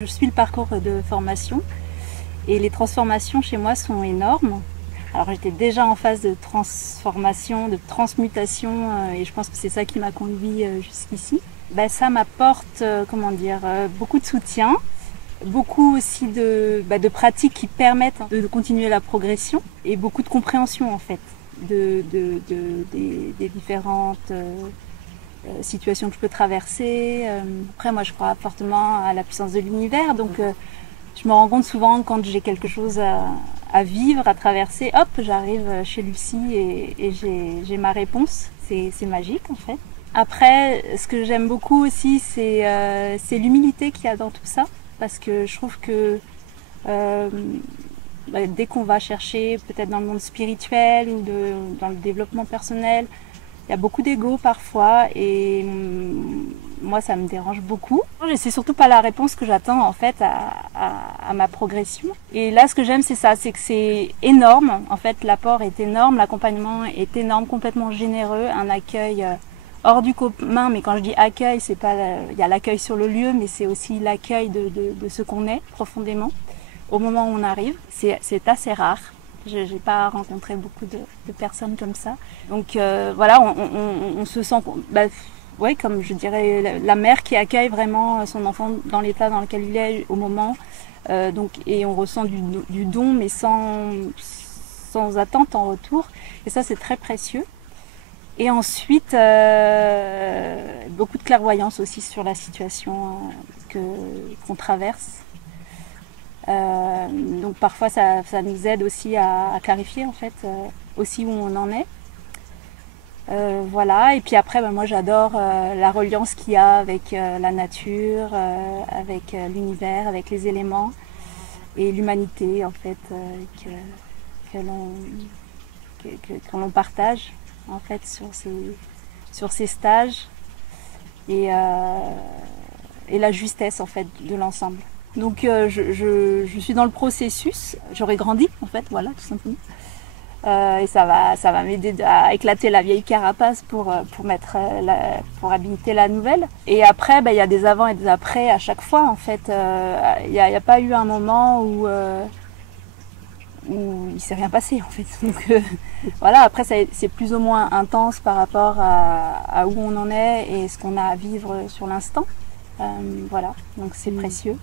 Je suis le parcours de formation et les transformations chez moi sont énormes. Alors j'étais déjà en phase de transformation, de transmutation et je pense que c'est ça qui m'a conduit jusqu'ici. Ça m'apporte beaucoup de soutien, beaucoup aussi de pratiques qui permettent de continuer la progression et beaucoup de compréhension en fait des différentes situations que je peux traverser. Après moi je crois fortement à la puissance de l'univers, donc je me rends compte souvent quand j'ai quelque chose à vivre, à traverser, hop, j'arrive chez Lucie et j'ai ma réponse. C'est magique en fait. Après, ce que j'aime beaucoup aussi, c'est l'humilité qu'il y a dans tout ça, parce que je trouve que dès qu'on va chercher peut-être dans le monde spirituel ou dans le développement personnel, il y a beaucoup d'ego parfois et moi ça me dérange beaucoup. C'est surtout pas la réponse que j'attends en fait à ma progression. Et là ce que j'aime c'est ça, c'est que c'est énorme. En fait l'apport est énorme, l'accompagnement est énorme, complètement généreux, un accueil hors du commun. Mais quand je dis accueil, c'est pas il y a l'accueil sur le lieu, mais c'est aussi l'accueil de ce qu'on est profondément au moment où on arrive. C'est assez rare. Je n'ai pas rencontré beaucoup de personnes comme ça. Donc voilà, on se sent, ouais, comme je dirais, la mère qui accueille vraiment son enfant dans l'état dans lequel il est au moment. Et on ressent du don, mais sans attente en retour. Et ça, c'est très précieux. Et ensuite, beaucoup de clairvoyance aussi sur la situation qu'on traverse. Donc parfois ça nous aide aussi à clarifier en fait aussi où on en est. Voilà, et puis après moi j'adore la reliance qu'il y a avec la nature, avec l'univers, avec les éléments et l'humanité en fait que l'on partage en fait sur ces stages et la justesse en fait de l'ensemble. Donc je suis dans le processus, j'aurais grandi en fait, voilà tout simplement. Et ça va m'aider à éclater la vieille carapace pour habiliter la nouvelle. Et après, y a des avant et des après à chaque fois en fait. Il n'y a pas eu un moment où il s'est rien passé en fait. Donc voilà, après c'est plus ou moins intense par rapport à où on en est et ce qu'on a à vivre sur l'instant. Voilà, donc c'est précieux.